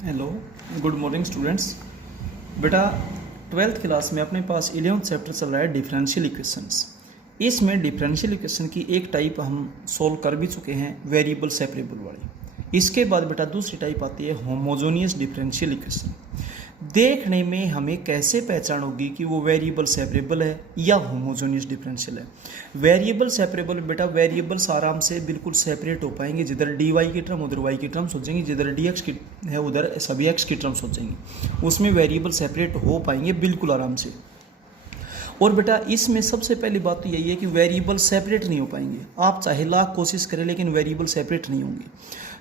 Hello, good morning students. बेटा 12th class में अपने पास 11th चैप्टर चल रहा है डिफरेंशियल इक्वेशंस। इसमें डिफरेंशियल इक्वेशन की एक टाइप हम सॉल्व कर भी चुके हैं, वेरिएबल सेपरेबल वाली। इसके बाद बेटा दूसरी टाइप आती है होमोजेनियस डिफरेंशियल इक्वेशन। देखने में हमें कैसे पहचान होगी कि वो वेरिएबल सेपरेबल है या होमोजेनियस डिफरेंशियल है। वेरिएबल सेपरेबल बेटा वेरिएबल्स आराम से बिल्कुल सेपरेट हो पाएंगे, जिधर डी वाई की टर्म उधर वाई की टर्म्स हो जाएंगी, जिधर डी एक्स की है उधर सभी एक्स की टर्म्स हो जाएंगी। उसमें वेरिएबल सेपरेट हो पाएंगे बिल्कुल आराम से। और बेटा इसमें सबसे पहली बात तो यही है कि वेरिएबल सेपरेट नहीं हो पाएंगे, आप चाहे लाख कोशिश करें लेकिन वेरिएबल सेपरेट नहीं होंगे।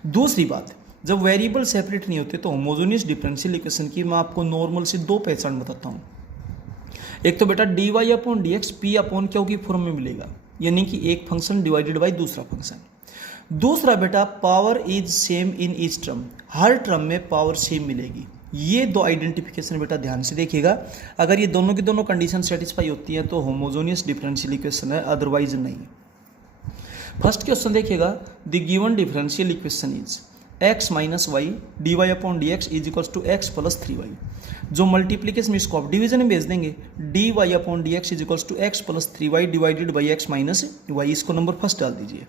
दूसरी बात, जब वेरिएबल सेपरेट नहीं होते तो होमोजेनियस डिफरेंशियल इक्वेशन की मैं आपको नॉर्मल से दो पहचान बताता हूँ। एक तो बेटा d Y upon D x p upon q की फॉर्म में मिलेगा, यानी कि एक फंक्शन डिवाइडेड बाई दूसरा फंक्शन। दूसरा बेटा power is same in each term, हर टर्म में पावर सेम मिलेगी। ये दो आइडेंटिफिकेशन बेटा ध्यान से देखिएगा, अगर ये दोनों की दोनों कंडीशन सेटिस्फाई होती हैं तो होमोजेनियस डिफरेंशियल इक्वेशन है, अदरवाइज नहीं। फर्स्ट क्वेश्चन देखिएगा, the given differential equation is x minus Y D Y upon D x is equals to x plus 3y। जो मल्टीप्लीकेशन में इसको आप डिवीजन में भेज देंगे, d Y upon D x is equals to x plus 3y divided by x minus y. इसको number first डाल दीजिए।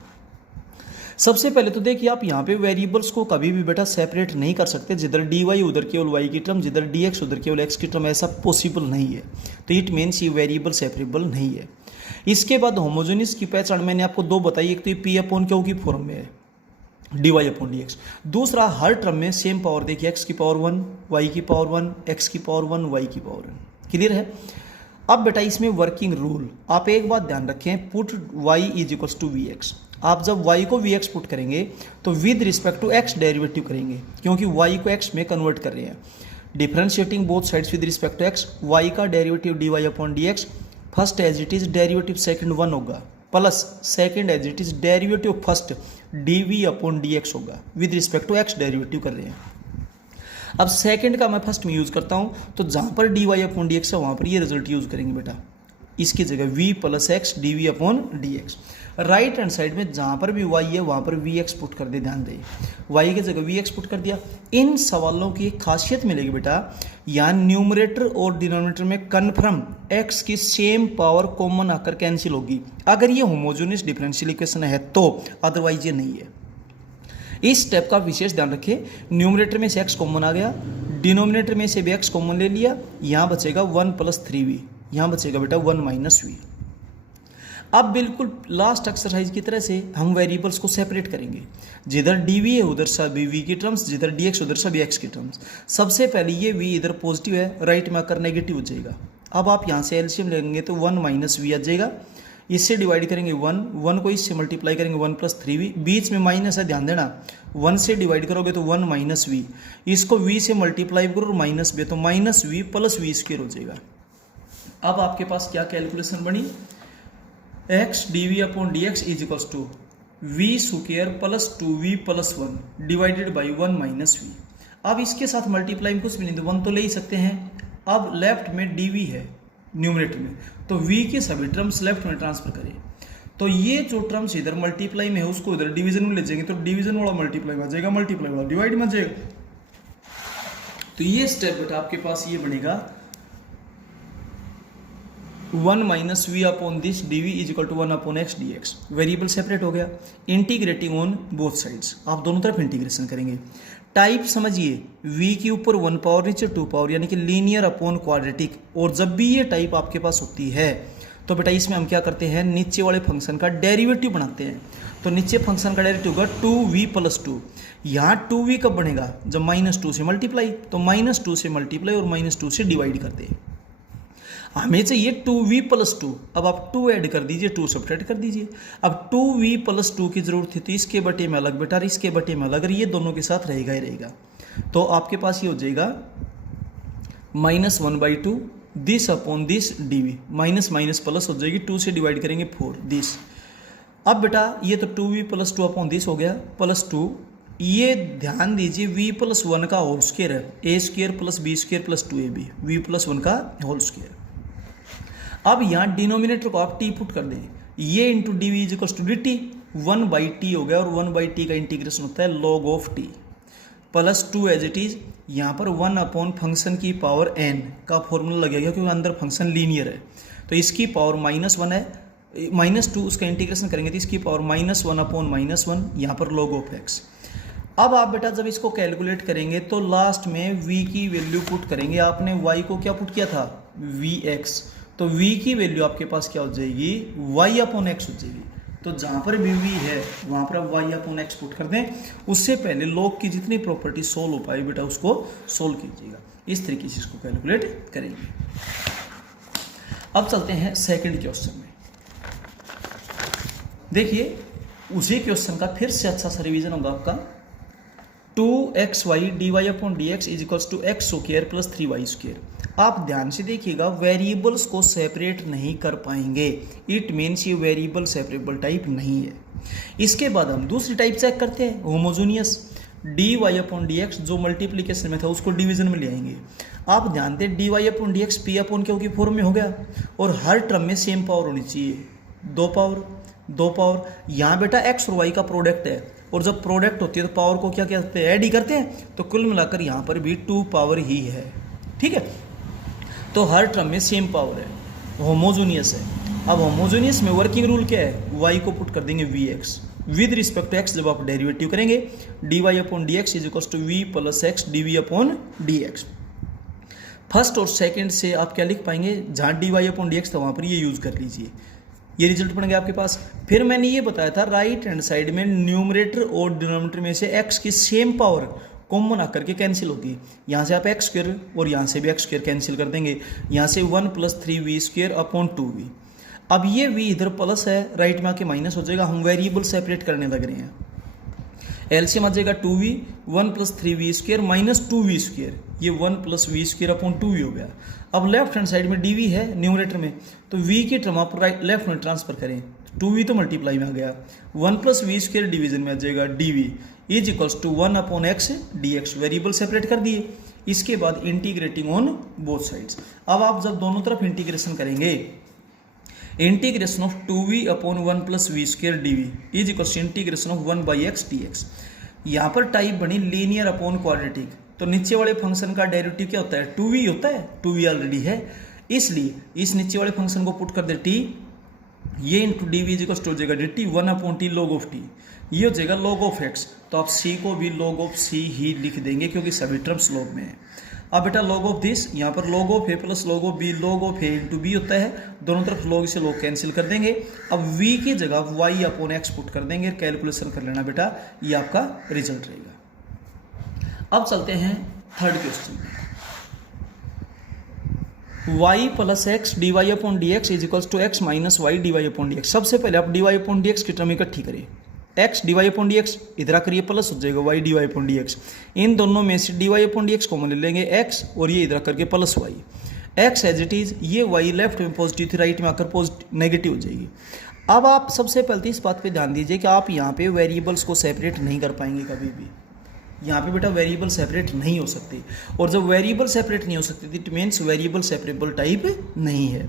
सबसे पहले तो देखिए आप यहाँ पे वेरिएबल्स को कभी भी बेटा सेपरेट नहीं कर सकते, जिधर डी वाई उधर केवल वाई की टर्म, जिधर डी एक्स उधर केवल एक्स की टर्म, ऐसा पॉसिबल नहीं है। तो इट मीन्स ये वेरिएबल सेपरेबल नहीं है। इसके बाद होमोजेनियस की पहचान मैंने आपको दो बताई, एक तो ये पी अपॉन क्यू की फॉर्म में है d Y upon D x. दूसरा हर टर्म में सेम पावर देखिए, एक्स की पावर 1 वाई की पावर 1 एक्स की पावर 1 वाई की पावर 1। क्लियर है। अब बेटा इसमें वर्किंग रूल आप एक बात ध्यान रखें, put y is equals to we x. आप जब y को वी एक्स पुट करेंगे तो with respect to x derivative करेंगे, क्योंकि y को x में कन्वर्ट कर रहे हैं। Differentiating both sides with respect to x, y का derivative D Y upon D x, first as it is derivative second 1 होगा, plus second as it is derivative first D we upon D X होगा, with respect to x derivative कर रहे हैं। अब second का मैं first में use करता हूँ, तो जहाँ पर d Y upon D x है वहाँ पर ये रिजल्ट यूज करेंगे बेटा, इसकी जगह v plus x d we upon D x. Right hand side में जहाँ पर भी y है वहाँ पर वी एक्स पुट कर दे, ध्यान दें y की जगह वी एक्स पुट कर दिया। इन सवालों की एक खासियत मिलेगी बेटा, यहाँ न्यूमरेटर और डिनोमिनेटर में कन्फर्म x की सेम पावर कॉमन आकर कैंसिल होगी, अगर ये होमोजेनियस डिफरेंशियल इक्वेशन है तो, अदरवाइज ये नहीं है। इस स्टेप का विशेष ध्यान रखें, न्यूमरेटर में से x कॉमन आ गया, डिनोमिनेटर में से भी x कॉमन ले लिया, यहाँ बचेगा 1 प्लस 3v, यहाँ बचेगा बेटा 1 माइनस वी। अब बिल्कुल लास्ट एक्सरसाइज की तरह से हम वेरिएबल्स को सेपरेट करेंगे, जिधर डी वी है उधर सभी वी की टर्म्स, जिधर डी एक्स उधर सभी एक्स की टर्म्स। सबसे पहले ये वी इधर पॉजिटिव है, राइट में आकर नेगेटिव हो जाएगा। अब आप यहाँ से एलसीएम लेंगे तो 1 माइनस वी आ जाएगा, इससे डिवाइड करेंगे 1 को इससे मल्टीप्लाई करेंगे 1 प्लस 3v, बीच में माइनस है ध्यान देना, 1 से डिवाइड करोगे तो 1 माइनस वी, इसको v से मल्टीप्लाई करो माइनस बी, तो minus v plus v square हो जाएगा। अब आपके पास क्या कैलकुलेशन बनी, x d we upon D x is equals to v square plus 2v plus 1 divided by 1 minus v. अब इसके साथ मल्टीप्लाई में कुछ भी नहीं, तो 1 तो ले ही सकते हैं। अब लेफ्ट में डी वी है न्यूमरेटर में, तो v के सभी टर्म्स लेफ्ट में ट्रांसफर करें, तो ये जो टर्म्स इधर मल्टीप्लाई में है उसको इधर डिवीजन में ले जाएंगे, तो डिवीजन वाला मल्टीप्लाई में आ जाएगा, मल्टीप्लाई वाला डिवाइड में आ जाएगा। तो ये स्टेप बेटा आपके पास ये बनेगा 1 minus v upon this d v is equal to 1 upon x d x. Variable separate हो गया, इंटीग्रेटिंग ऑन बोथ साइड्स, आप दोनों तरफ इंटीग्रेशन करेंगे। टाइप समझिए, v के ऊपर 1 पावर नीचे 2 पावर, यानी कि लीनियर अपॉन क्वाड्रेटिक। और जब भी ये टाइप आपके पास होती है तो बेटा इसमें हम क्या करते हैं, नीचे वाले फंक्शन का डेरिवेटिव बनाते हैं। तो नीचे फंक्शन का डेरिवेटिव होगा 2v प्लस 2, यहाँ 2v कब बनेगा, जब -2 से मल्टीप्लाई, तो -2 से मल्टीप्लाई और -2 से डिवाइड करते हैं। हमें चाहिए 2v प्लस 2, अब आप 2 ऐड कर दीजिए, 2 सब्ट्रैक्ट कर दीजिए। अब 2v प्लस 2 की जरूरत थी तो इसके बटे में अलग बेटा, इसके बटे में अलग, ये दोनों के साथ रहेगा ही रहेगा। तो आपके पास ये हो जाएगा -1/2 this upon this D, minus minus plus हो जाएगी, 2 से डिवाइड करेंगे 4 दिस। अब बेटा ये तो 2v प्लस 2 अपॉन दिस हो गया प्लस 2, ये ध्यान दीजिए v प्लस 1 का होल स्क्वायर है, A square plus B square plus 2ab, v plus 1 का होल स्क्वायर। अब यहाँ डिनोमिनेटर को आप t पुट कर दें, ये into d v is equals to d t, 1/t हो गया, और 1/t का इंटीग्रेशन होता है log of t। Plus 2 as it is, यहाँ पर 1 अपॉन फंक्शन की पावर n का फॉर्मूला लगेगा क्योंकि अंदर फंक्शन लीनियर है, तो इसकी पावर -1 है, -2 उसका इंटीग्रेशन करेंगे तो इसकी पावर -1 अपॉन -1, यहाँ पर log ऑफ x। अब आप बेटा जब इसको कैलकुलेट करेंगे तो लास्ट में v की वैल्यू पुट करेंगे। आपने y को क्या पुट किया था, vx, तो v की वैल्यू आपके पास क्या हो जाएगी, y अपॉन x हो जाएगी। तो जहाँ पर भी v है वहाँ पर आप y अपॉन x पुट कर दें। उससे पहले log की जितनी प्रॉपर्टी सोल्व हो पाए बेटा उसको सोल्व कीजिएगा। इस तरीके से इसको कैलकुलेट करेंगे। अब चलते हैं सेकंड क्वेश्चन में। देखिए उसी क्वेश्चन का फिर से अच्छा सा रिवीजन होगा आपका। 2xy dy upon dx is equals to x square plus 3y square. आप ध्यान से देखिएगा, वेरिएबल्स को सेपरेट नहीं कर पाएंगे, इट मीन्स ये वेरिएबल सेपरेबल टाइप नहीं है। इसके बाद हम दूसरी टाइप चेक करते हैं, होमोजेनियस। dy अपॉन dx जो मल्टीप्लीकेशन में था उसको डिवीजन में ले आएंगे। आप ध्यान दें dy upon dx P upon q की फॉर्म में हो गया, और हर टर्म में सेम पावर होनी चाहिए, 2 पावर। यहाँ बेटा x और y का प्रोडक्ट है, और जब प्रोडक्ट होती है तो पावर को क्या कहते हैं, ऐड ही करते हैं, तो कुल मिलाकर यहाँ पर भी 2 पावर ही है। ठीक है, तो हर टर्म में सेम पावर है, होमोजेनियस है। अब होमोजेनियस में वर्किंग रूल क्या है, y को पुट कर देंगे vx with respect to x। जब आप डेरिवेटिव करेंगे dy upon dx is equal to v plus x dv upon dx। First और सेकंड से आप क्या लिख पाएंगे, जहाँ dy अपॉन dx था वहाँ पर ये यूज कर लीजिए, ये रिजल्ट बन गया आपके पास। फिर मैंने ये बताया था राइट हैंड साइड में न्यूमरेटर और डिनोमिनेटर में से x की सेम पावर कॉमन आकर के कैंसिल होगी। यहाँ से आप एक्स स्क्वायर और यहाँ से भी एक्स स्क्वायर कैंसिल कर देंगे, यहाँ से 1 plus 3v square upon 2v। अब ये v इधर प्लस है, राइट में आके माइनस हो जाएगा। हम वेरिएबल सेपरेट करने लग रहे हैं, एलसीएम आ जाएगा 2v, 1 plus 3v square minus 2v square, ये 1 plus v square upon 2v हो गया। अब लेफ्ट हैंड साइड में dv है न्यूमरेटर में, तो v की टर्म आप राइट लेफ्ट में ट्रांसफर करें, 2v तो मल्टीप्लाई में आ गया, 1 प्लस v स्क्वायर डिवीजन में आ जाएगा dv is equals to 1 upon x dx। Variable separate कर दिए। इसके बाद इंटीग्रेटिंग ऑन बोथ साइड्स। अब आप जब दोनों तरफ इंटीग्रेशन करेंगे, integration of 2v upon 1 plus v square dv is equals to integration of 1 by x dx। यहाँ पर टाइप बनी लीनियर अपॉन क्वाड्रेटिक, तो नीचे वाले फंक्शन का डेरिवेटिव क्या होता है, 2v होता है, 2v ऑलरेडी है, इसलिए इस नीचे वाले फंक्शन को पुट कर दे t, ये into d v equals to हो जाएगा dt 1 upon t log of t, ये हो जाएगा log ऑफ x। तो आप c को भी log ऑफ c ही लिख देंगे क्योंकि सभी टर्म्स log में है। अब बेटा log ऑफ दिस, यहाँ पर log of a plus log of b, log of a into b होता है, दोनों तरफ log से log कैंसिल कर देंगे। अब v की जगह y अपॉन x पुट कर देंगे, कैलकुलेशन कर लेना बेटा, ये आपका रिजल्ट रहेगा। अब चलते हैं थर्ड क्वेश्चन में। y plus x D Y upon D x is equals to x minus Y D Y upon D X. सबसे पहले आप D Y upon D x की टर्म इकट्ठी करिए, X D Y upon D X इधर करिए plus हो जाएगा Y D Y upon D X. इन दोनों में से D Y upon D X common ले लेंगे एक्स, और ये इधर करके plus y, x as it is, ये वाई लेफ्ट में पॉजिटिव थी, राइट में आकर पॉजिटिव नेगेटिव हो जाएगी। अब आप सबसे पहले इस बात पे ध्यान दीजिए कि आप यहाँ पे वेरिएबल्स को सेपरेट नहीं कर पाएंगे कभी भी। यहाँ पे बेटा वेरिएबल सेपरेट नहीं हो सकते, और जब वेरिएबल सेपरेट नहीं हो सकते it means variable separable type नहीं है।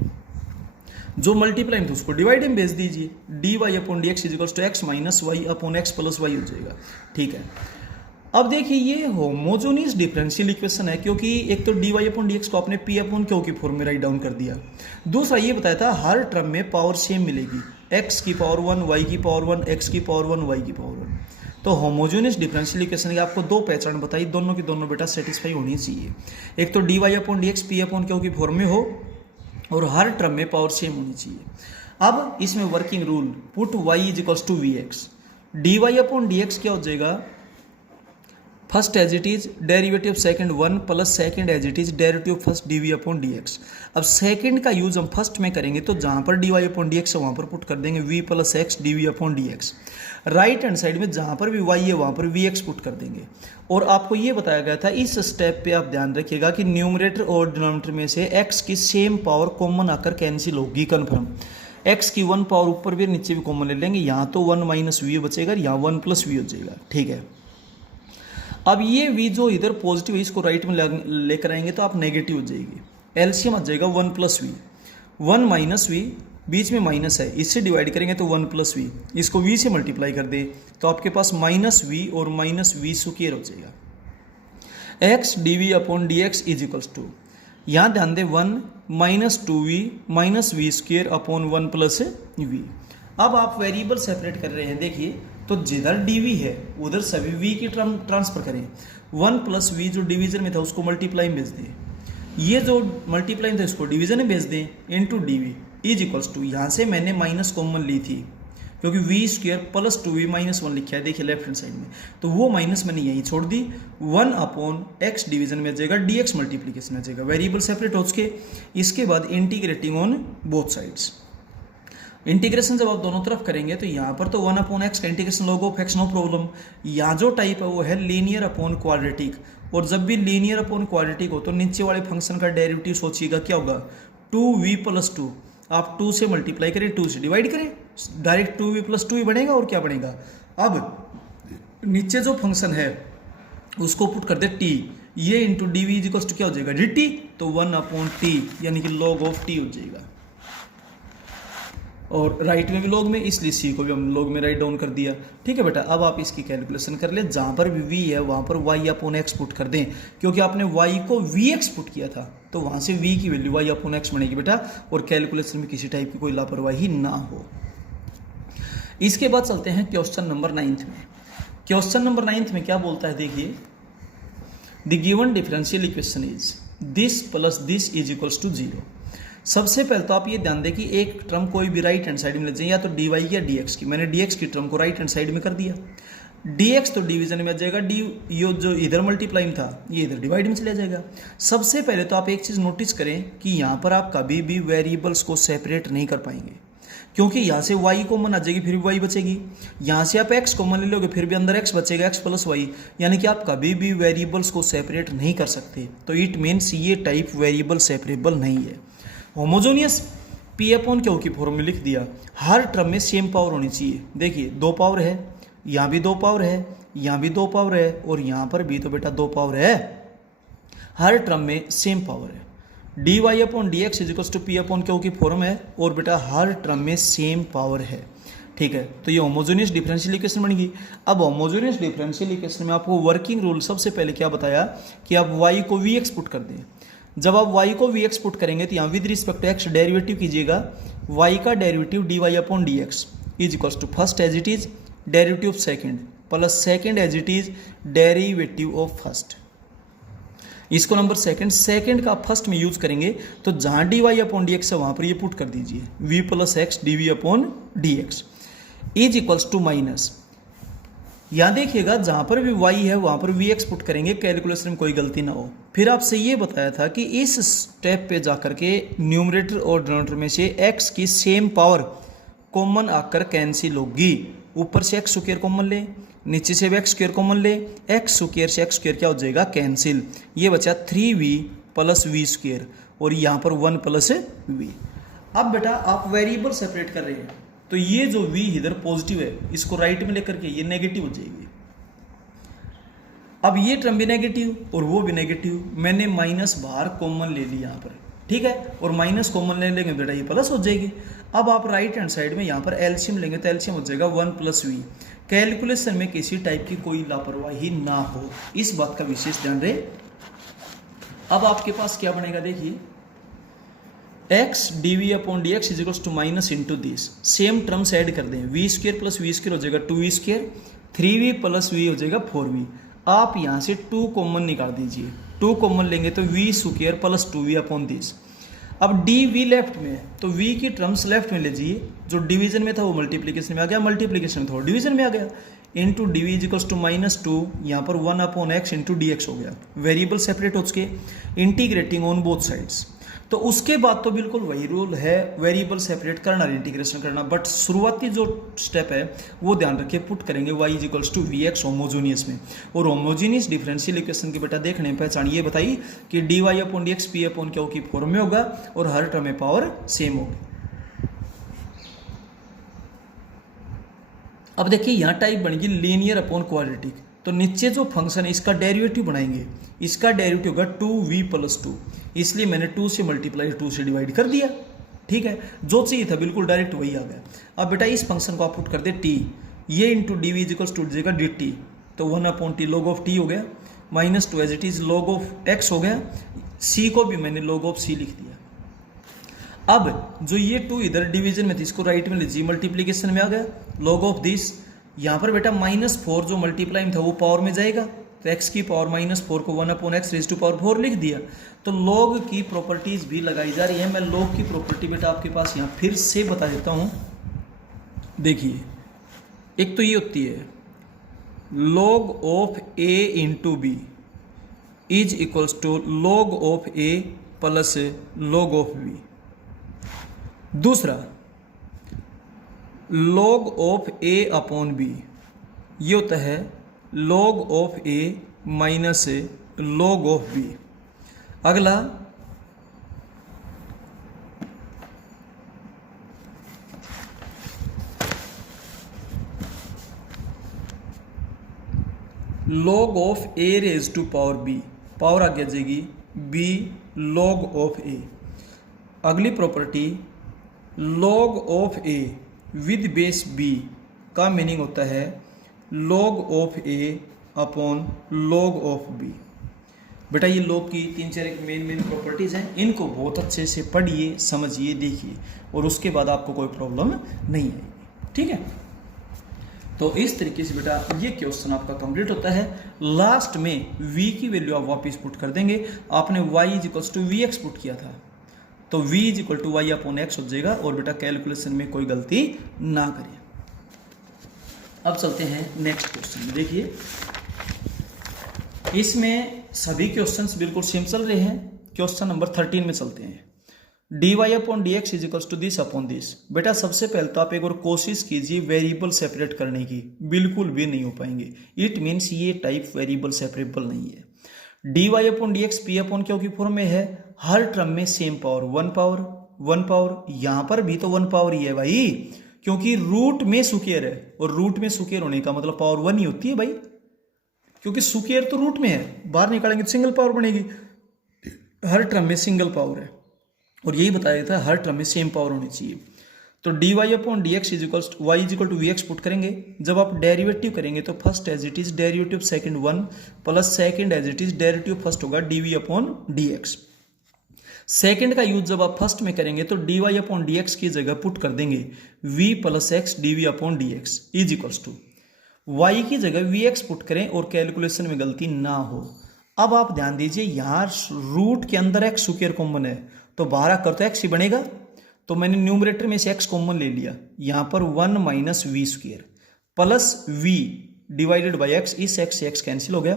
जो मल्टीप्लाई में उसको डिवाइड में भेज दीजिए, d Y upon D x is equals to x minus y upon x plus y हो जाएगा। ठीक है, अब देखिए ये होमोजेनियस डिफरेंशियल इक्वेशन है, क्योंकि एक तो d Y upon D x को आपने पी अपॉन क्यू की फॉर्म में राइट डाउन कर दिया। दूसरा ये बताया था हर टर्म में पावर सेम मिलेगी, एक्स की पावर 1, वाई की पावर 1, एक्स की पावर 1, वाई की पावर 1। तो होमोजेनियस डिफरेंशियल इक्वेशन की आपको दो पहचान बताई, दोनों की दोनों बेटा सेटिस्फाई होनी चाहिए। एक तो d Y upon D x p upon q की फॉर्म में हो, और हर टर्म में पावर सेम होनी चाहिए। अब इसमें working rule, put y is equals to we x, D Y upon D x क्या हो जाएगा, first as it is derivative second 1 plus second as it is derivative first D we upon D x. अब second का use हम first में करेंगे, तो जहाँ पर d Y upon D x है वहाँ पर पुट कर देंगे v plus x d we upon D x. Right hand side में जहाँ पर भी वाई है वहाँ पर वी एक्स पुट कर देंगे। और आपको ये बताया गया था इस स्टेप पे आप ध्यान रखिएगा कि न्यूमरेटर और डिनोमिनेटर में से एक्स की सेम पावर कॉमन आकर कैंसिल होगी, कन्फर्म। एक्स की 1 पावर ऊपर भी नीचे भी कॉमन ले लेंगे, यहाँ तो 1 माइनस वी बचेगा, यहाँ 1 प्लस वी हो जाएगा। ठीक है, अब ये v जो इधर पॉजिटिव है इसको राइट में लेकर आएंगे तो आप नेगेटिव हो जाएगी, एलसीएम आ जाएगा 1 प्लस वी, 1 माइनस वी, बीच में माइनस है, इससे डिवाइड करेंगे तो 1 प्लस वी, इसको v से मल्टीप्लाई कर दे तो आपके पास माइनस वी और माइनस वी स्क्वायर हो जाएगा। X d we upon D x is equals to, यहाँ ध्यान दें 1 minus 2v minus v square upon 1 plus v. अब आप वेरिएबल सेपरेट कर रहे हैं, देखिए तो जिधर dv है उधर सभी v की टर्म ट्रांसफर करें, 1 प्लस वी जो डिवीजन में था उसको मल्टीप्लाई में भेज दें, ये जो मल्टीप्लाई था इसको डिवीजन में भेज दें into d is equals to, यहाँ से मैंने माइनस कॉमन ली थी क्योंकि we square plus 2v minus 1 लिखा है, देखिए लेफ्ट हैंड साइड में, तो वो माइनस मैंने यहीं छोड़ दी, 1 अपॉन एक्स डिवीजन में आ जाएगा, dx मल्टीप्लीकेशन में आ जाएगा, वेरिएबल सेपरेट हो चुके। इसके बाद integrating on both sides, integration जब आप दोनों तरफ करेंगे तो यहाँ पर तो 1 अपॉन एक्स का integration log of x no problem, यहाँ जो टाइप है वो है लीनियर अपॉन क्वाड्रेटिक, और जब भी लीनियर अपॉन क्वाड्रेटिक हो तो नीचे वाले फंक्शन का डेरिवेटिव सोचिएगा क्या होगा, 2v प्लस 2, आप 2 से मल्टीप्लाई करें 2 से डिवाइड करें, डायरेक्ट 2v प्लस 2 ही बनेगा, और क्या बनेगा। अब नीचे जो फंक्शन है उसको पुट कर दे t, ये into d v is equals to क्या हो जाएगा dt, तो 1 अपॉन टी यानी कि लॉग ऑफ t हो जाएगा, और राइट में भी लॉग में, इसलिए सी को भी हम लॉग में राइट डाउन कर दिया। ठीक है बेटा, अब आप इसकी कैलकुलेशन कर ले, जहाँ पर भी v है वहाँ पर y अपॉन एक्स पुट कर दें, क्योंकि आपने y को vx पुट किया था तो वहाँ से v की वैल्यू y अपॉन एक्स बनेगी बेटा, और कैलकुलेशन में किसी टाइप की कोई लापरवाही ना हो। इसके बाद चलते हैं क्वेश्चन नंबर 9 में। क्वेश्चन नंबर 9 में क्या बोलता है, देखिए the given differential equation is this plus this is equals to 0। सबसे पहले तो आप ये ध्यान दें कि एक टर्म कोई भी राइट हैंड साइड में ले जाए, या तो dy या dx की, मैंने dx की टर्म को राइट हैंड साइड में कर दिया, dx तो डिवीजन में आ जाएगा, डी यो जो इधर मल्टीप्लाई में था ये इधर डिवाइड में चला जाएगा। सबसे पहले तो आप एक चीज़ नोटिस करें कि यहाँ पर आप कभी भी वेरिएबल्स को सेपरेट नहीं कर पाएंगे, क्योंकि यहाँ से y कॉमन आ जाएगी फिर भी y बचेगी, यहाँ से आप x कॉमन ले लोगे फिर भी अंदर x बचेगा, x प्लस y, यानी कि आप कभी भी वेरिएबल्स को सेपरेट नहीं कर सकते, तो इट मीन्स ये टाइप वेरिएबल सेपरेबल नहीं है। होमोजेनियस पी अपॉन क्यू की फॉर्म में लिख दिया, हर टर्म में सेम पावर होनी चाहिए, देखिए 2 पावर है, यहाँ भी 2 पावर है, यहाँ भी 2 पावर है, और यहाँ पर भी तो बेटा 2 पावर है, हर टर्म में सेम पावर है। D Y upon D x is equals to p upon q की फॉर्म है, और बेटा हर टर्म में सेम पावर है। ठीक है, तो ये होमोजेनियस डिफरेंशियल इक्वेशन बन गई। अब होमोजेनियस डिफरेंशियल इक्वेशन में आपको वर्किंग रूल सबसे पहले क्या बताया कि आप y को वी एक्स पुट कर दें। जब आप y को वी एक्स पुट करेंगे तो यहाँ with respect to x derivative कीजिएगा, y का derivative D Y upon D x is equals to first as it is derivative of second plus second as it is derivative of first. इसको number second का first में use करेंगे तो जहाँ d Y upon D x है वहाँ पर ये पुट कर दीजिए, v plus x d we upon D x is equals to minus, यहाँ देखिएगा जहाँ पर भी y है वहाँ पर vx पुट करेंगे, कैलकुलेशन में कोई गलती ना हो। फिर आपसे ये बताया था कि इस स्टेप पे जाकर के न्यूमरेटर और डिनोमिनेटर में से x की सेम पावर कॉमन आकर कैंसिल होगी, ऊपर से एक्स स्क्वायर कॉमन ले, नीचे से भी एक्स स्क्वायर कॉमन ले, एक्स स्क्वायर से एक्स स्क्वायर क्या हो जाएगा कैंसिल, ये बचा 3v प्लस वी स्क्वायर, और यहाँ पर 1 प्लस वी। अब बेटा आप वेरिएबल सेपरेट कर रहे हैं तो ये जो v इधर पॉजिटिव है इसको राइट में लेकर के ये नेगेटिव हो जाएगी। अब ये टर्म भी नेगेटिव और वो भी नेगेटिव, मैंने माइनस बाहर कॉमन ले ली यहाँ पर, ठीक है, और माइनस कॉमन ले लेंगे बेटा ये प्लस हो जाएगी। अब आप राइट हैंड साइड में यहाँ पर एलसीएम लेंगे तो एलसीएम हो जाएगा 1 प्लस वी। कैलकुलेशन में किसी टाइप की कोई लापरवाही ना हो, इस बात का विशेष ध्यान रहे। अब आपके पास क्या बनेगा, देखिए x d we upon D x is equals to minus into this, same terms add कर दें, v square plus v square हो जाएगा 2v square, 3v plus we हो जाएगा 4v। आप यहाँ से 2 कॉमन निकाल दीजिए, 2 कॉमन लेंगे तो v square plus 2v upon this. अब डी वी लेफ्ट में है तो v की टर्म्स लेफ्ट में लीजिए, जो डिवीजन में था वो मल्टीप्लीकेशन में आ गया, मल्टीप्लीकेशन में था वो डिवीजन में आ गया, into d v is equals to -2, यहाँ पर 1 upon x into d x हो गया, वेरिएबल सेपरेट हो चुके, इंटीग्रेटिंग ऑन बोथ साइड्स। तो उसके बाद तो बिल्कुल वही रूल है, वेरिएबल सेपरेट करना, इंटीग्रेशन करना, बट शुरुआती जो स्टेप है वो ध्यान रखिए, पुट करेंगे y is equals to we x homogeneous में। और होमोजेनियस डिफरेंशियल इक्वेशन के बेटा देखने पहचान ये बताइए कि d Y upon D x p upon q की फॉर्म में होगा और हर टर्म में पावर सेम होगी। अब देखिए यहाँ टाइप बनेगी लीनियर अपॉन क्वाड्रेटिक, तो नीचे जो फंक्शन है इसका डेरिवेटिव बनाएंगे, इसका डेरिवेटिव होगा 2v प्लस 2, इसलिए मैंने 2 से मल्टीप्लाई 2 से डिवाइड कर दिया। ठीक है, जो चाहिए था बिल्कुल डायरेक्ट वही आ गया। अब बेटा इस फंक्शन को आप पुट कर दे t, ये into d v is equals to जाएगा डी टी, तो 1 upon t log of t हो गया, -2 as it is log of x हो गया, c को भी मैंने log ऑफ c लिख दिया। अब जो ये 2 इधर डिवीजन में थी इसको राइट में लीजिए, मल्टीप्लीकेशन में आ गया log ऑफ दिस। यहाँ पर बेटा -4 जो मल्टीप्लाई में था वो पावर में जाएगा, तो x की पावर -4 को 1/x रेज़ टू पावर 4 लिख दिया। तो log की प्रॉपर्टीज भी लगाई जा रही है। मैं log की प्रॉपर्टी बेटा आपके पास यहाँ फिर से बता देता हूँ। देखिए, एक तो ये होती है log of a into b is equals to log of a plus log of b। दूसरा log of a upon b, ये होता है log of a minus log of b। अगला log of a raise to power b, power आगे आ जाएगी b log of a। अगली property log of a with base b का meaning होता है log of a upon log of b। बेटा ये log की 3-4 एक मेन प्रॉपर्टीज़ हैं, इनको बहुत अच्छे से पढ़िए, समझिए, देखिए, और उसके बाद आपको कोई प्रॉब्लम नहीं आएगी। ठीक है, तो इस तरीके से बेटा ये क्वेश्चन आपका कंप्लीट होता है। लास्ट में v की वैल्यू आप वापस पुट कर देंगे। आपने y is equals to we x put किया था, तो v is equal to y upon x हो जाएगा। और बेटा कैलकुलेशन में कोई गलती ना करिए। अब चलते हैं नेक्स्ट क्वेश्चन में। देखिए, इसमें सभी क्वेश्चंस बिल्कुल सेम चल रहे हैं। क्वेश्चन नंबर 13 में चलते हैं। dy upon D x is equals to this upon this. बेटा सबसे पहले तो आप एक और कोशिश कीजिए वेरिएबल सेपरेट करने की, बिल्कुल भी नहीं हो पाएंगे। इट मीन्स ये टाइप वेरिएबल सेपरेबल नहीं है। dy upon D x p upon q की फॉर्म में है, हर टर्म में सेम पावर, 1 पावर, यहां पर भी तो 1 पावर ही है भाई, क्योंकि रूट में सुकेयर है, और रूट में सुकेयर होने का मतलब पावर 1 ही होती है भाई, क्योंकि सुकेयर तो रूट में है, बाहर निकालेंगे तो सिंगल पावर बनेगी। हर टर्म में सिंगल पावर है, और यही बताया था हर टर्म में सेम पावर होनी चाहिए। तो dy upon D x is equal Y is equal to we x put करेंगे। जब आप डेरिवेटिव करेंगे तो first as it is derivative second 1 plus second as it is derivative first होगा D upon D X. Second का use जब आप first में करेंगे तो dy अपॉन डी एक्स की जगह पुट कर देंगे v plus x d upon D x is equals to y की जगह वी एक्स पुट करें और कैलकुलेशन में गलती ना हो। अब आप ध्यान दीजिए, यहाँ रूट के अंदर x स्क्वायर कॉमन है, तो बाहर आकर तो x ही बनेगा। तो मैंने न्यूमरेटर में से x कॉमन ले लिया, यहाँ पर 1 minus v square plus v divided by x, इस x से x कैंसिल हो गया,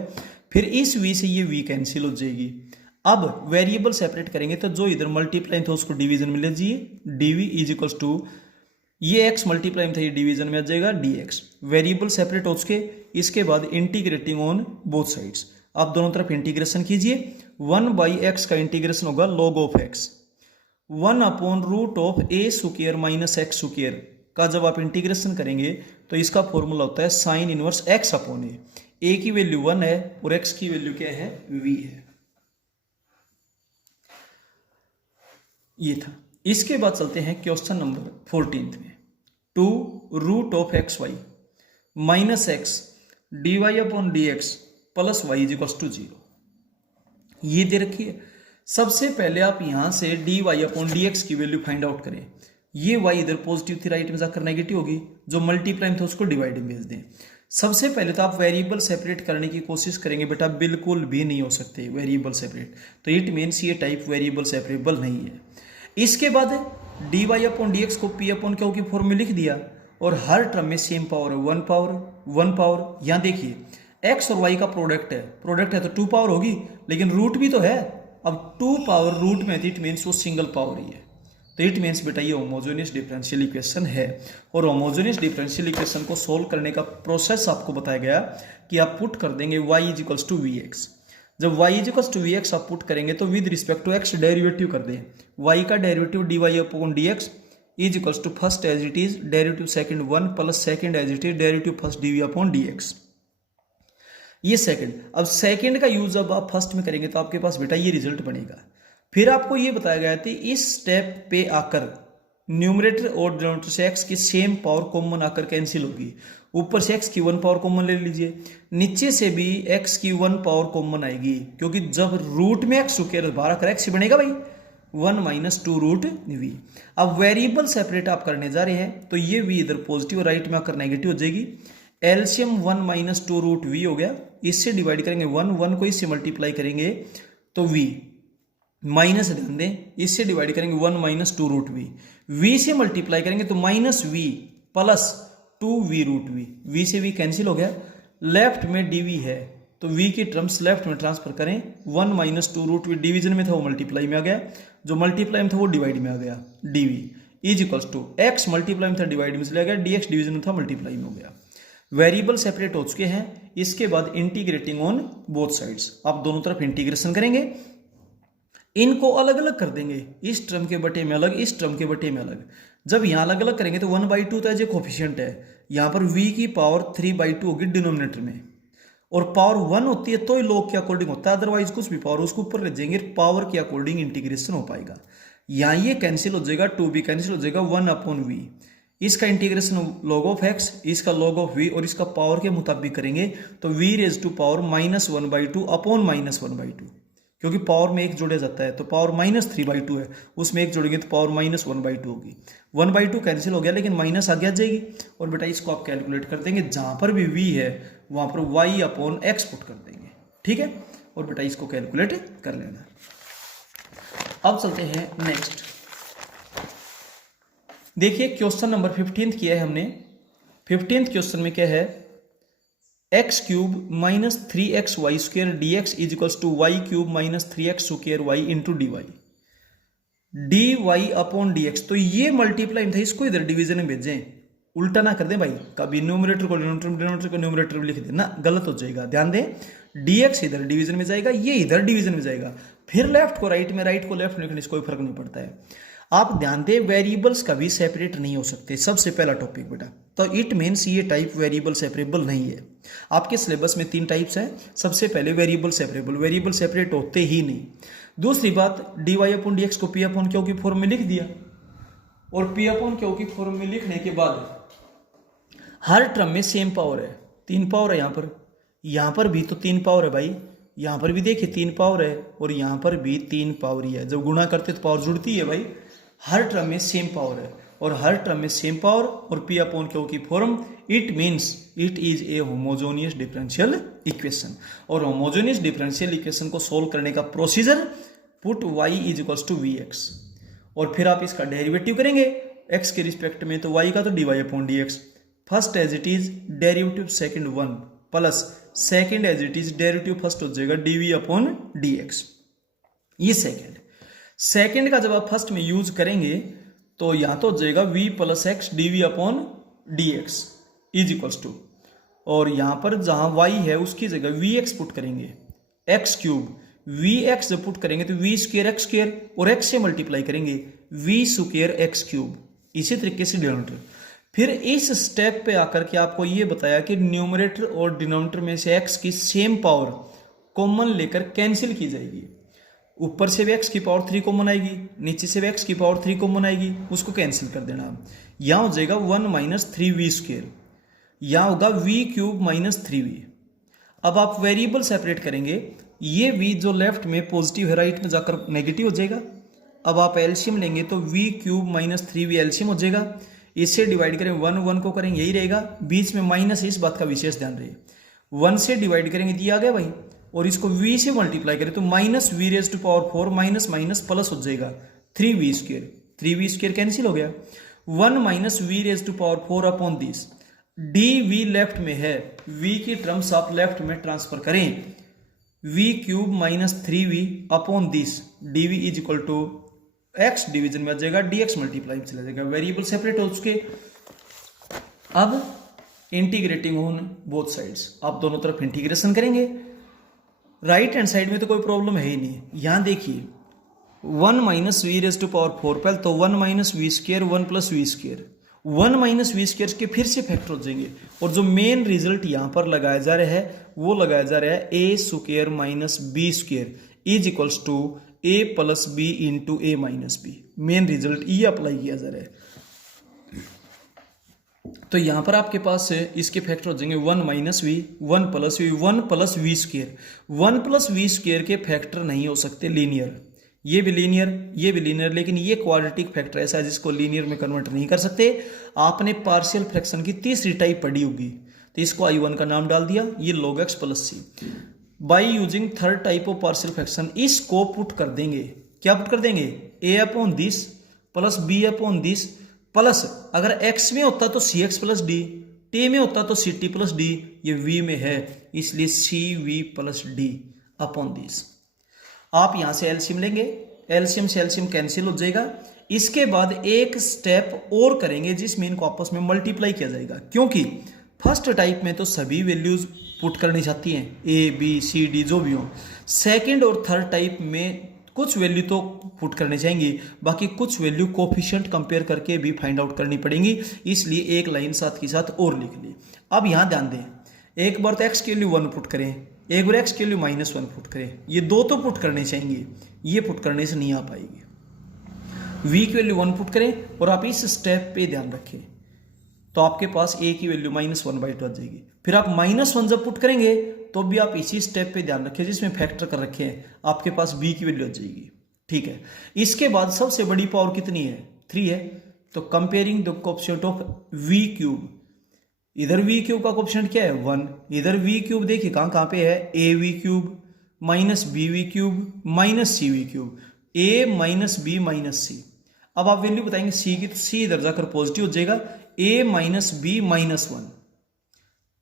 फिर इस v से ये v कैंसिल हो जाएगी। अब वेरिएबल सेपरेट करेंगे तो जो इधर मल्टीप्लाई था उसको डिवीजन में ले लीजिए, dv इज इक्वल्स टू ये x मल्टीप्लाई में था, ये डिवीजन में आ जाएगा dx। वेरिएबल सेपरेट हो चुके, इसके बाद इंटीग्रेटिंग ऑन बोथ साइड्स, आप दोनों तरफ इंटीग्रेशन कीजिए। 1 बाई एक्स का इंटीग्रेशन होगा log of x, 1 upon root of a square minus x square का जब आप इंटीग्रेशन करेंगे तो इसका फॉर्मूला होता है sine inverse x upon a की वैल्यू 1 है और x की वैल्यू क्या है, v है। ये था। इसके बाद चलते हैं क्वेश्चन नंबर 14 में। 2 root of x y minus x D Y upon D x plus y is equals to 0, ये दे रखी है। सबसे पहले आप यहां से D Y upon D x की वैल्यू फाइंड आउट करें। ये वाई इधर पॉजिटिव थी, राइट में जाकर नेगेटिव होगी, जो मल्टीप्लाई में था उसको डिवाइड में भेज दें। सबसे पहले तो आप वेरिएबल सेपरेट करने की कोशिश करेंगे, बेटा बिल्कुल भी नहीं हो सकते वेरिएबल सेपरेट, तो इट मीन्स ये टाइप वेरिएबल सेपरेबल नहीं है। इसके बाद d Y upon D x को पी अपॉन क्यू की फॉर्म में लिख दिया, और हर टर्म में सेम पावर है, 1 पावर। यहाँ देखिए एक्स और वाई का प्रोडक्ट है तो 2 पावर होगी, लेकिन रूट भी तो है। अब 2 पावर रूट में थी, इट मीन्स वो सिंगल पावर ही है, तो इट मीन्स बेटा ये होमोजेनियस डिफरेंशियल इक्वेशन है। और होमोजेनियस डिफरेंशियल इक्वेशन को सोल्व करने का प्रोसेस आपको बताया गया कि आप पुट कर देंगे y is equals to we x. जब y is equals to we x आप पुट करेंगे तो with respect to x derivative कर दें, y का derivative D Y upon D x is equals to first as it is derivative second 1 plus second as it is derivative first D we upon D x. ये second. अब second का use जब आप first में करेंगे तो आपके पास बेटा ये रिजल्ट बनेगा। फिर आपको ये बताया गया था इस स्टेप पे आकर न्यूमरेटर और डिनोमिनेटर से x की सेम पावर कॉमन आकर कैंसिल होगी। ऊपर से x की 1 पावर कॉमन ले लीजिए, नीचे से भी x की 1 पावर कॉमन आएगी, क्योंकि जब रूट में x स्क्वायर बाहर आकर x ही बनेगा भाई 1 माइनस 2 रूट v। अब वेरिएबल सेपरेट आप करने जा रहे हैं तो ये v इधर पॉजिटिव और राइट में आकर नेगेटिव हो जाएगी। एलसीएम 1 माइनस 2 रूट v हो गया, इससे डिवाइड करेंगे 1 को इससे मल्टीप्लाई करेंगे तो v माइनस, ध्यान दें इससे डिवाइड करेंगे 1 माइनस 2 रूट v से मल्टीप्लाई करेंगे तो minus v plus 2v root v से v कैंसिल हो गया। लेफ्ट में dv है तो v की टर्म्स लेफ्ट में ट्रांसफर करें, 1 माइनस 2 रूट v डिवीजन में था वो मल्टीप्लाई में आ गया, जो मल्टीप्लाई में था वो डिवाइड में आ गया, dv is equals to x multiply में था डिवाइड में चला गया, dx डिवीजन में था मल्टीप्लाई में हो गया। वेरिएबल सेपरेट हो चुके हैं। इसके बाद इंटीग्रेटिंग ऑन बोथ साइड्स, आप दोनों तरफ इंटीग्रेशन करेंगे, इनको अलग अलग कर देंगे, इस टर्म के बटे में अलग, इस टर्म के बटे में अलग। जब यहाँ अलग अलग करेंगे तो 1/2 तो एज ए कोफिशिएंट है, यहाँ पर v की पावर 3/2 होगी डिनोमिनेटर में, और पावर 1 होती है तो ही log के अकॉर्डिंग होता है, अदरवाइज कुछ भी पावर उसको ऊपर ले जाएंगे, पावर के अकॉर्डिंग इंटीग्रेशन हो पाएगा। यहाँ ये कैंसिल हो जाएगा, 2b कैंसिल हो जाएगा, 1/v, इसका इंटीग्रेशन log ऑफ x, इसका log ऑफ v, और इसका पावर के मुताबिक करेंगे तो v raise to power -1/2 upon -1/2, क्योंकि पावर में एक जोड़ा जाता है तो पावर -3/2 है, उसमें एक जोड़ेंगे तो पावर -1/2 होगी। 1/2 कैंसिल हो गया लेकिन माइनस आगे आ जाएगी, और बेटा इसको आप कैलकुलेट कर देंगे, जहां पर भी v है वहां पर y अपॉन x पुट कर देंगे, ठीक है, और बेटा इसको कैलकुलेट कर लेना। अब चलते हैं नेक्स्ट, देखिए क्वेश्चन नंबर 15 किया है हमने। 15 क्वेश्चन में क्या है, x cube minus 3x y square d x is equals to y cube minus 3x square y into d y, D Y upon D x. तो ये मल्टीप्लाई था, इसको इधर डिवीजन में भेजें, उल्टा ना कर दें भाई, कभी न्यूमरेटर को डिनोमिनेटर को न्यूमरेटर में लिख दें ना, गलत हो जाएगा। ध्यान दें dx इधर डिवीजन में जाएगा, ये इधर डिवीजन में जाएगा, फिर लेफ्ट को राइट में, राइट को लेफ्ट में लिखने से कोई फर्क नहीं पड़ता है। आप ध्यान दें वेरिएबल्स कभी सेपरेट नहीं हो सकते, सबसे पहला टॉपिक बेटा, तो इट मीन्स ये टाइप वेरिएबल सेपरेबल नहीं है। आपके सिलेबस में 3 टाइप्स हैं, सबसे पहले वेरिएबल सेपरेबल, वेरिएबल सेपरेट होते ही नहीं। दूसरी बात, d Y upon D x को पी अपॉन क्यू की फॉर्म में लिख दिया, और पी अपॉन क्यू की फॉर्म में लिखने के बाद हर टर्म में सेम पावर है, 3 पावर है, यहाँ पर भी तो 3 पावर है भाई, यहाँ पर भी देखिए 3 पावर है, और यहाँ पर भी 3 पावर ही है। जब गुणा करते तो पावर जुड़ती है भाई, हर टर्म में सेम पावर है, और हर टर्म में सेम पावर और पी अपॉन क्यू की form, it means it is a homogeneous differential equation. और होमोजेनियस डिफरेंशियल इक्वेशन को सोल्व करने का procedure, put y is equals to we x, और फिर आप इसका डेरिवेटिव करेंगे x के रिस्पेक्ट में, तो y का तो d Y upon D x, first as it is derivative second 1 plus second as it is derivative first हो जाएगा डी अपॉन डी एक्स। ये सेकेंड का जब आप फर्स्ट में यूज करेंगे तो यहां तो हो जाएगा v plus x d upon D x is equals to, और यहां पर जहां y है उसकी जगह वी एक्स पुट करेंगे, एक्स क्यूब वी एक्स जब पुट करेंगे तो वी स्क्र एक्स स्क्र, और x से मल्टीप्लाई करेंगे वी स्क्र एक्स क्यूब, इसी तरीके से डिनोमिनेटर। फिर इस स्टेप पे आकर के आपको ये बताया कि न्यूमरेटर और डिनोमिनेटर में से x की सेम पावर कॉमन लेकर कैंसिल की जाएगी, ऊपर से भी x की पावर 3 कॉमन आएगी, नीचे से भी x की पावर 3 कॉमन आएगी, उसको कैंसिल कर देना। यहाँ हो जाएगा 1 माइनस 3v स्क्र, यहाँ होगा v क्यूब माइनस 3v। अब आप वेरिएबल सेपरेट करेंगे, ये v जो लेफ्ट में पॉजिटिव है राइट में जाकर नेगेटिव हो जाएगा। अब आप एलसीएम लेंगे तो v cube minus 3v LCM हो जाएगा, इससे डिवाइड करें 1 को करेंगे यही रहेगा, बीच में माइनस, इस बात का विशेष ध्यान रहे, 1 से डिवाइड करेंगे दिया गया भाई, और इसको v से मल्टीप्लाई करें तो minus v raise to power 4 minus minus plus हो जाएगा 3v square, 3v square cancel हो गया, 1 minus v raise to power 4 upon this, d left में है, v की टर्म्स आप लेफ्ट में ट्रांसफर करें, v cube minus 3v upon this, dv is equal to x division में आ जाएगा, dx मल्टीप्लाई में चला जाएगा, वेरिएबल सेपरेट हो चुके। अब इंटीग्रेटिंग ऑन बोथ साइड्स, आप दोनों तरफ इंटीग्रेशन करेंगे, राइट हैंड साइड में तो कोई प्रॉब्लम है ही नहीं। यहां देखिए 1 minus v raise to power 4, पहले तो 1 minus v square 1 plus v square, 1 minus v square के फिर से फैक्टर हो जाएंगे, और जो मेन रिजल्ट यहां पर लगाया जा रहा है वो लगाया जा रहा है A square minus B square is equals to A plus B into A minus B. Main result ये अप्लाई किया जा रहा है। तो यहां पर आपके पास इसके फैक्टर हो जाएंगे 1 minus v, 1 plus v, 1 plus v square. 1 plus v square के फैक्टर नहीं हो सकते लीनियर, ये भी लीनियर, ये भी लीनियर, लेकिन ये क्वाड्रेटिक फैक्टर ऐसा है जिसको लीनियर में कन्वर्ट नहीं कर सकते। आपने पार्शियल फ्रैक्शन की तीसरी टाइप पढ़ी होगी, तो इसको I1 का नाम डाल दिया, ये log x plus c. By using third type of partial fraction इसको पुट कर देंगे, क्या पुट कर देंगे, a upon this plus b upon this plus, अगर x में होता तो cx प्लस डी, t में होता तो ct प्लस डी, ये v में है इसलिए cv plus D upon this. आप यहां से एलसीएम लेंगे, एलसीएम से एलसीएम कैंसिल हो जाएगा। इसके बाद एक स्टेप और करेंगे जिसमें इनको आपस में मल्टीप्लाई किया जाएगा, क्योंकि फर्स्ट टाइप में तो सभी वैल्यूज पुट करनी चाहती हैं, ए बी सी डी जो भी हो। सेकंड और थर्ड टाइप में कुछ वैल्यू तो पुट करनी चाहिए, बाकी कुछ वैल्यू कोफिशिएंट कंपेयर करके भी फाइंड आउट करनी पड़ेंगी, इसलिए एक लाइन साथ के साथ और लिख ली। अब यहां ध्यान दें, एक बार तो एक्स के वैल्यू 1 पुट करें, एक बार एक्स के वैल्यू -1 पुट करें, ये दो तो पुट करने चाहिए, ये पुट करने से नहीं आ पाएगी। v की वैल्यू 1 पुट करें और आप इस स्टेप पे ध्यान रखें, तो आपके पास a की वैल्यू -1/2 आ जाएगी। फिर आप -1 जब पुट करेंगे तो भी आप इसी स्टेप पे ध्यान रखें जिसमें फैक्टर कर रखे हैं, आपके पास b की वैल्यू आ जाएगी। ठीक है, इसके बाद सबसे बड़ी पावर कितनी है, 3 है, तो comparing the coefficient of v cube, इधर v क्यूब का कोएफिशिएंट क्या है 1, इधर v क्यूब देखिए कहां कहां पे है, av cube minus bv cube minus cv cube, a minus b minus c। अब आप वैल्यू बताएंगे c की, तो c इधर जाकर पॉजिटिव हो जाएगा, a माइनस b -1,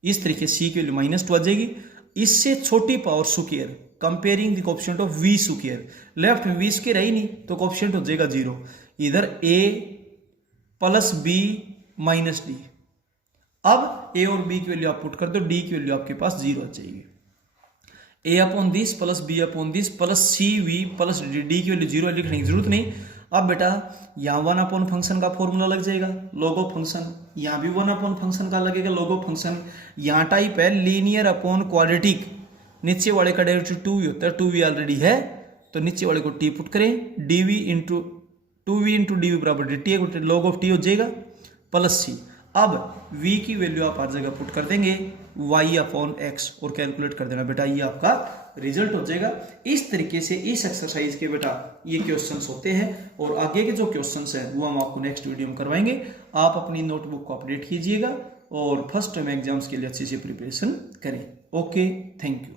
इस तरीके c की वैल्यू -2 आ जाएगी। इससे छोटी power square, comparing the coefficient of v square, left में v स्क्वायर है ही नहीं तो कोएफिशिएंट हो जाएगा 0, इधर a plus b minus D. अब a और b की वैल्यू आप पुट कर दो, d की वैल्यू आपके पास 0 आ जाएगी। a upon this plus b upon this plus cv plus d की वैल्यू 0 लिखने की जरूरत नहीं। अब बेटा यहाँ 1 अपॉन फंक्शन का फॉर्मूला लग जाएगा, log ऑफ फंक्शन, यहाँ भी 1 अपॉन फंक्शन का लगेगा log ऑफ फंक्शन। यहाँ टाइप है लीनियर अपॉन क्वाड्रेटिक, नीचे वाले का डेरिवेटिव 2v होता है, 2v ऑलरेडी है तो नीचे वाले को t पुट करें, dv into 2v into dv बराबर dt, log ऑफ t हो जाएगा प्लस c। अब v की वैल्यू आप हर जगह पुट कर देंगे y अपॉन x और कैलकुलेट कर देना बेटा, ये आपका रिजल्ट हो जाएगा। इस तरीके से इस एक्सरसाइज के बेटा ये क्वेश्चंस होते हैं, और आगे के जो क्वेश्चंस हैं वो हम आपको नेक्स्ट वीडियो में करवाएंगे। आप अपनी नोटबुक को अपडेट कीजिएगा और फर्स्ट टर्म एग्जाम्स के लिए अच्छे से प्रिपरेशन करें। Okay, thank you.